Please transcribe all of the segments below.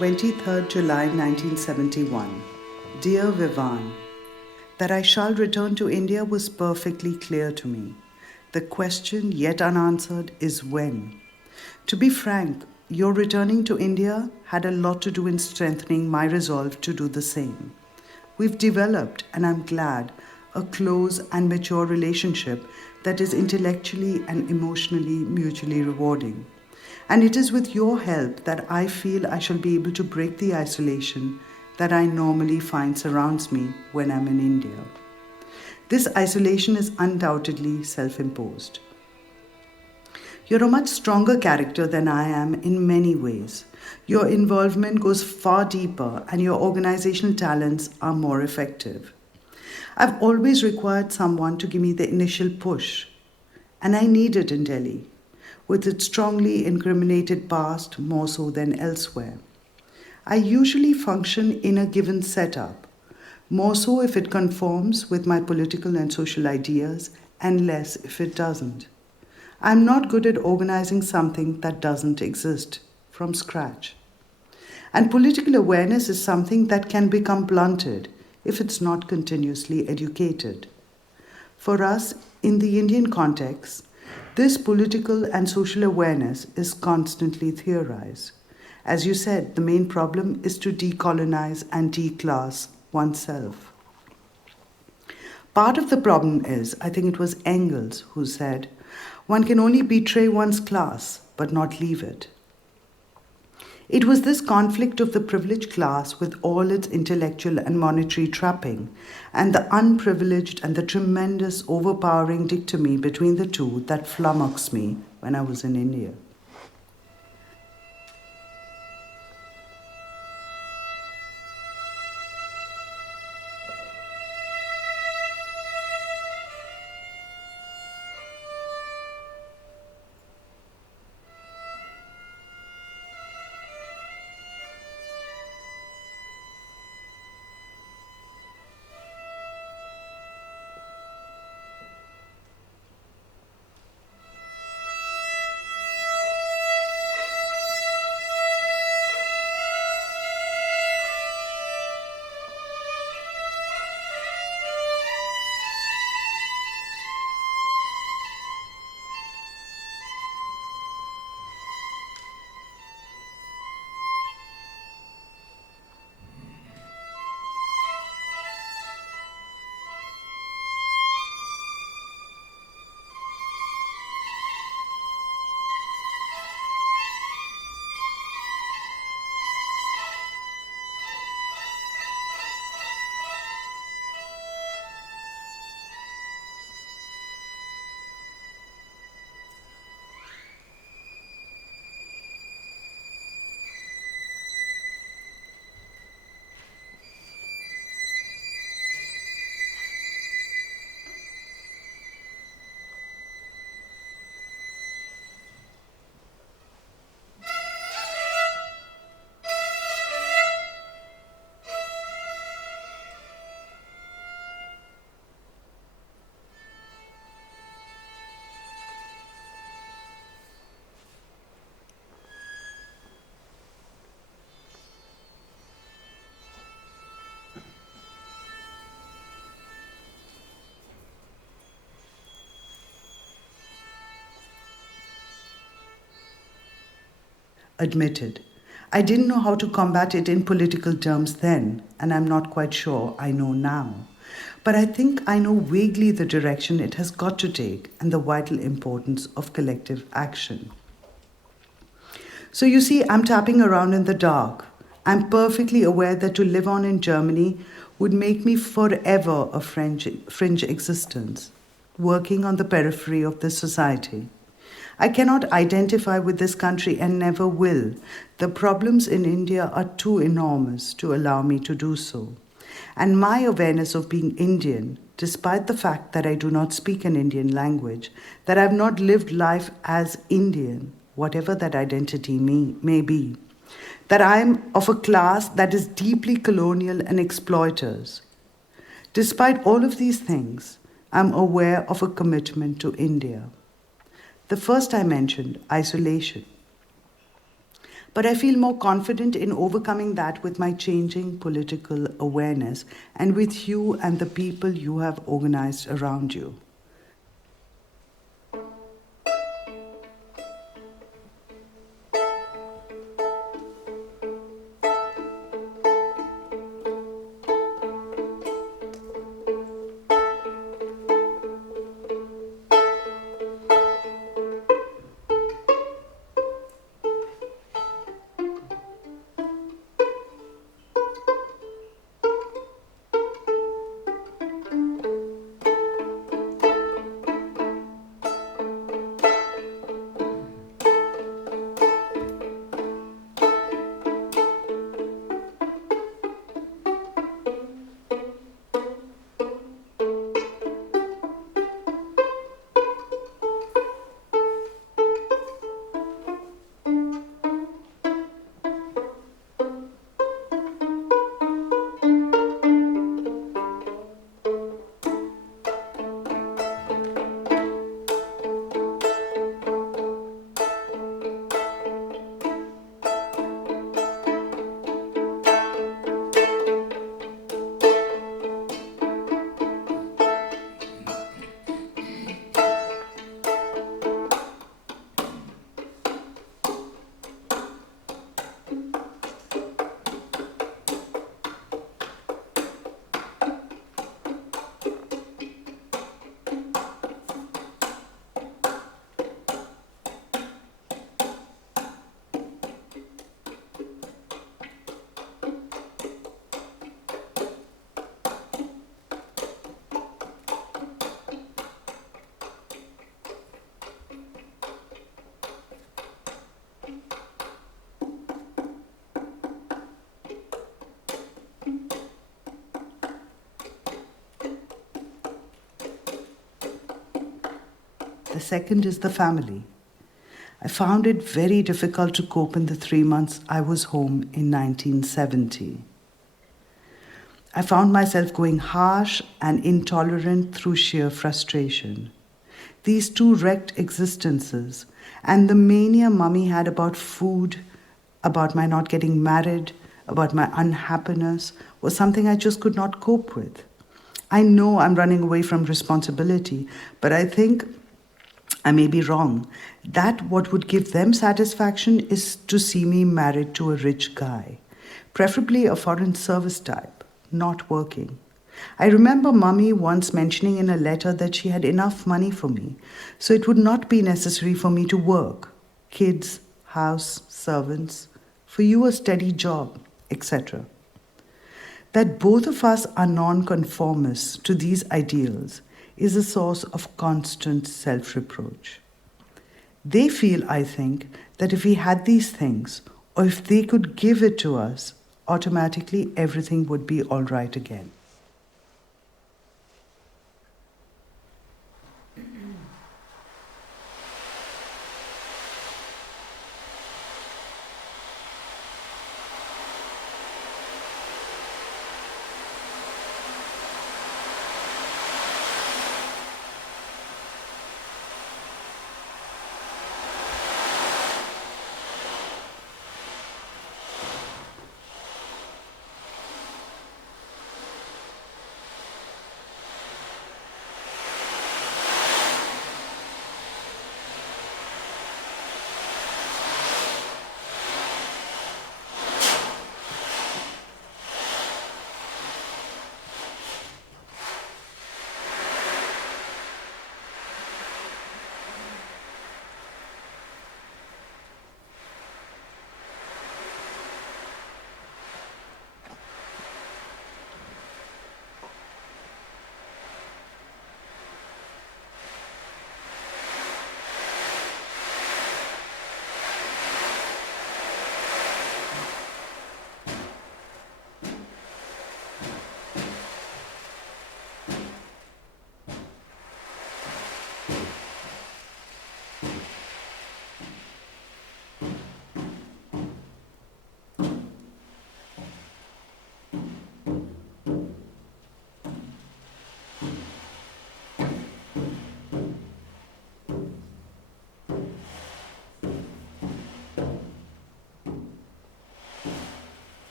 23rd July 1971. Dear Vivan, that I shall return to India was perfectly clear to me. The question, yet unanswered, is when. To be frank, your returning to India had a lot to do in strengthening my resolve to do the same. We've developed, and I'm glad, a close and mature relationship that is intellectually and emotionally mutually rewarding. And it is with your help that I feel I shall be able to break the isolation that I normally find surrounds me when I'm in India. This isolation is undoubtedly self-imposed. You're a much stronger character than I am in many ways. Your involvement goes far deeper and your organizational talents are more effective. I've always required someone to give me the initial push, and I need it in Delhi, with its strongly incriminated past more so than elsewhere. I usually function in a given setup, more so if it conforms with my political and social ideas, and less if it doesn't. I'm not good at organizing something that doesn't exist from scratch. And political awareness is something that can become blunted if it's not continuously educated. For us, in the Indian context, this political and social awareness is constantly theorized. As you said, the main problem is to decolonize and declass oneself. Part of the problem is, I think it was Engels who said, one can only betray one's class, but not leave it. It was this conflict of the privileged class with all its intellectual and monetary trapping, and the unprivileged and the tremendous overpowering dichotomy between the two that flummoxed me when I was in India. Admitted. I didn't know how to combat it in political terms then, and I'm not quite sure I know now. But I think I know vaguely the direction it has got to take and the vital importance of collective action. So you see, I'm tapping around in the dark. I'm perfectly aware that to live on in Germany would make me forever a fringe existence, working on the periphery of this society. I cannot identify with this country and never will. The problems in India are too enormous to allow me to do so. And my awareness of being Indian, despite the fact that I do not speak an Indian language, that I have not lived life as Indian, whatever that identity may be, that I am of a class that is deeply colonial and exploiters. Despite all of these things, I'm aware of a commitment to India. The first I mentioned, isolation. But I feel more confident in overcoming that with my changing political awareness and with you and the people you have organized around you. The second is the family. I found it very difficult to cope in the 3 months I was home in 1970. I found myself going harsh and intolerant through sheer frustration. These two wrecked existences and the mania mummy had about food, about my not getting married, about my unhappiness was something I just could not cope with. I know I'm running away from responsibility, but I think I may be wrong. That what would give them satisfaction is to see me married to a rich guy, preferably a foreign service type, not working. I remember Mummy once mentioning in a letter that she had enough money for me, so it would not be necessary for me to work. Kids, house, servants, for you a steady job, etc. That both of us are nonconformists to these ideals is a source of constant self reproach. They feel, I think, that if we had these things, or if they could give it to us, automatically everything would be all right again.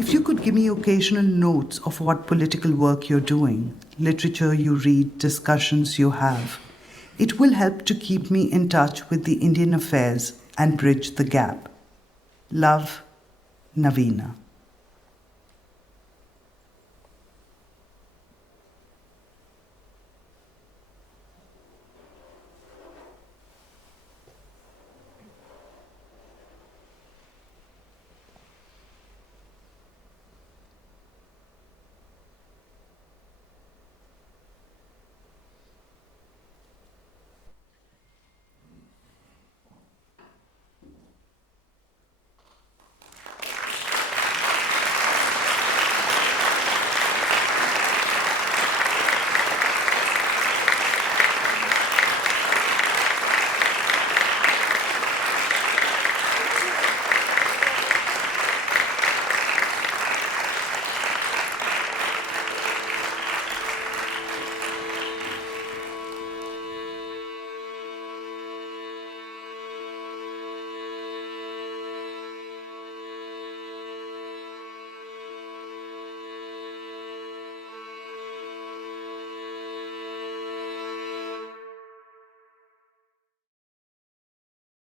If you could give me occasional notes of what political work you're doing, literature you read, discussions you have, it will help to keep me in touch with the Indian affairs and bridge the gap. Love, Navina.